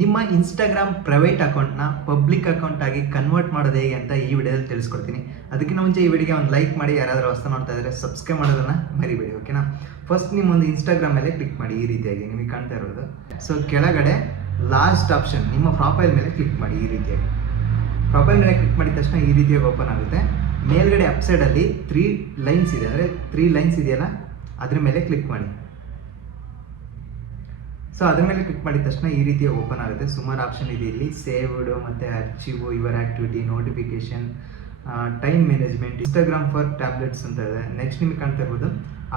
ನಿಮ್ಮ Instagram private ಅಕೌಂಟ್ನ public account ಆಗಿ ಕನ್ವರ್ಟ್ ಮಾಡೋದು ಹೇಗೆ ಅಂತ ಈ ವಿಡಿಯೋದಲ್ಲಿ ತಿಳಿಸ್ಕೊಡ್ತೀನಿ. ಅದಕ್ಕಿಂತ ಮುಂಚೆ ಈ ವಿಡಿಯೋಗೆ ಒಂದು ಲೈಕ್ ಮಾಡಿ, ಯಾರಾದರೂ ಹೊಸ ನೋಡ್ತಾ ಇದ್ದರೆ ಸಬ್ಸ್ಕ್ರೈಬ್ ಮಾಡೋದನ್ನು ಮರಿಬೇಡಿ, ಓಕೆನಾ. ಫಸ್ಟ್ ನಿಮ್ಮೊಂದು ಇನ್ಸ್ಟಾಗ್ರಾಮ್ ಮೇಲೆ ಕ್ಲಿಕ್ ಮಾಡಿ, ಈ ರೀತಿಯಾಗಿ ನಿಮಗೆ ಕಾಣ್ತಾ ಇರೋದು. ಸೊ ಕೆಳಗಡೆ ಲಾಸ್ಟ್ ಆಪ್ಷನ್ ನಿಮ್ಮ ಪ್ರೊಫೈಲ್ ಮೇಲೆ ಕ್ಲಿಕ್ ಮಾಡಿ. ಈ ರೀತಿಯಾಗಿ ಪ್ರೊಫೈಲ್ ಮೇಲೆ ಕ್ಲಿಕ್ ಮಾಡಿದ ತಕ್ಷಣ ಈ ರೀತಿಯಾಗಿ ಓಪನ್ ಆಗುತ್ತೆ. ಮೇಲ್ಗಡೆ ಅಪ್ಸೈಡಲ್ಲಿ 3 ಲೈನ್ಸ್ ಇದೆ, ಅಂದರೆ 3 ಲೈನ್ಸ್ ಇದೆಯಲ್ಲ ಅದ್ರ ಮೇಲೆ ಕ್ಲಿಕ್ ಮಾಡಿ. ಸೊ ಅದ್ರ ಮೇಲೆ ಕ್ಲಿಕ್ ಮಾಡಿದ ತಕ್ಷಣ ಈ ರೀತಿಯ ಓಪನ್ ಆಗುತ್ತೆ. ಸುಮಾರು ಆಪ್ಷನ್ ಇದೆ ಇಲ್ಲಿ, ಸೇವ್ಡ್ ಮತ್ತು archive, your activity, notification, time management, Instagram for tablets ಅಂತ ಇದೆ. ನೆಕ್ಸ್ಟ್ ನಿಮಗೆ ಕಾಣ್ತಾ ಇರ್ಬೋದು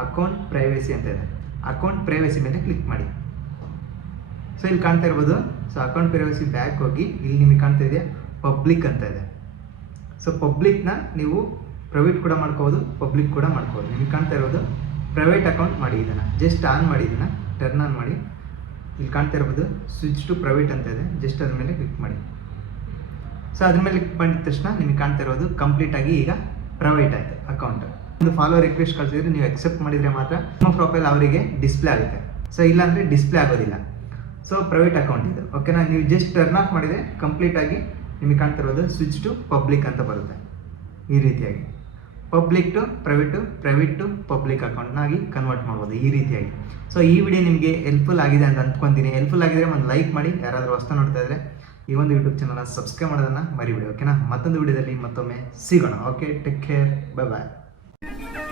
ಅಕೌಂಟ್ ಪ್ರೈವೇಸಿ ಅಂತ ಇದೆ. ಅಕೌಂಟ್ ಪ್ರೈವೇಸಿ ಮೇಲೆ ಕ್ಲಿಕ್ ಮಾಡಿ. ಸೊ ಇಲ್ಲಿ ಕಾಣ್ತಾ ಇರ್ಬೋದು. ಸೊ ಅಕೌಂಟ್ ಪ್ರೈವೇಸಿ ಬ್ಯಾಕ್ ಹೋಗಿ ಇಲ್ಲಿ ನಿಮಗೆ ಕಾಣ್ತಾ ಇದೆ ಪಬ್ಲಿಕ್ ಅಂತ ಇದೆ. ಸೊ ಪಬ್ಲಿಕ್ನ ನೀವು ಪ್ರೈವೇಟ್ ಕೂಡ ಮಾಡ್ಕೋಬೋದು, ಪಬ್ಲಿಕ್ ಕೂಡ ಮಾಡ್ಕೋಬೋದು. ನಿಮಗೆ ಕಾಣ್ತಾ ಇರೋದು ಪ್ರೈವೇಟ್ ಅಕೌಂಟ್ ಮಾಡಿ. ಇದನ್ನು ಜಸ್ಟ್ ಆನ್ ಮಾಡಿ, ಇದನ್ನು ಟರ್ನ್ ಆನ್ ಮಾಡಿ. ಇಲ್ಲಿ ಕಾಣ್ತಾ ಇರ್ಬೋದು ಸ್ವಿಚ್ ಟು ಪ್ರೈವೇಟ್ ಅಂತ ಇದೆ, ಜಸ್ಟ್ ಅದ್ರ ಮೇಲೆ ಕ್ಲಿಕ್ ಮಾಡಿ. ಸೊ ಅದ್ರ ಮೇಲೆ ಕ್ಲಿಕ್ ಮಾಡಿದ ತಕ್ಷಣ ನಿಮಗೆ ಕಾಣ್ತಾ ಇರೋದು ಕಂಪ್ಲೀಟ್ ಆಗಿ ಈಗ ಪ್ರೈವೇಟ್ ಆಯಿತು ಅಕೌಂಟ್. ಒಂದು ಫಾಲೋ ರಿಕ್ವೆಸ್ಟ್ ಕಳಿಸಿದ್ರೆ ನೀವು ಅಕ್ಸೆಪ್ಟ್ ಮಾಡಿದರೆ ಮಾತ್ರ ನಿಮ್ಮ ಪ್ರೊಫೈಲ್ ಅವರಿಗೆ ಡಿಸ್ಪ್ಲೇ ಆಗುತ್ತೆ. ಸೊ ಇಲ್ಲಾಂದರೆ ಡಿಸ್ಪ್ಲೇ ಆಗೋದಿಲ್ಲ. ಸೊ ಪ್ರೈವೇಟ್ ಅಕೌಂಟ್ ಇದು, ಓಕೆನಾ. ನೀವು ಜಸ್ಟ್ ಟರ್ನ್ ಆಫ್ ಮಾಡಿದರೆ ಕಂಪ್ಲೀಟ್ ಆಗಿ ನಿಮಗೆ ಕಾಣ್ತಾ ಇರೋದು ಸ್ವಿಚ್ ಟು ಪಬ್ಲಿಕ್ ಅಂತ ಬರುತ್ತೆ. ಈ ರೀತಿಯಾಗಿ public to private, private to public ಅಕೌಂಟ್ನಾಗಿ ಕನ್ವರ್ಟ್ ಮಾಡ್ಬೋದು ಈ ರೀತಿಯಾಗಿ. ಸೊ ಈ ವಿಡಿಯೋ ನಿಮಗೆ ಹೆಲ್ಪ್ಫುಲ್ ಆಗಿದೆ ಅಂತ ಅಂದ್ಕೊತೀನಿ. ಹೆಲ್ಪ್ಫುಲ್ ಆಗಿದ್ರೆ ಒಂದು ಲೈಕ್ ಮಾಡಿ, ಯಾರಾದರೂ ಹೊಸ ನೋಡ್ತಾ ಇದ್ದರೆ ಈ ಒಂದು ಯೂಟ್ಯೂಬ್ ಚಾನಲ್ನ ಸಬ್ಸ್ಕ್ರೈಬ್ ಮಾಡೋದನ್ನು ಮರಿಬೇಡಿ, ಓಕೆನಾ. ಮತ್ತೊಂದು ವಿಡಿಯೋದಲ್ಲಿ ಮತ್ತೊಮ್ಮೆ ಸಿಗೋಣ. ಓಕೆ, ಟೇಕ್ ಕೇರ್, ಬೈ ಬಾಯ್.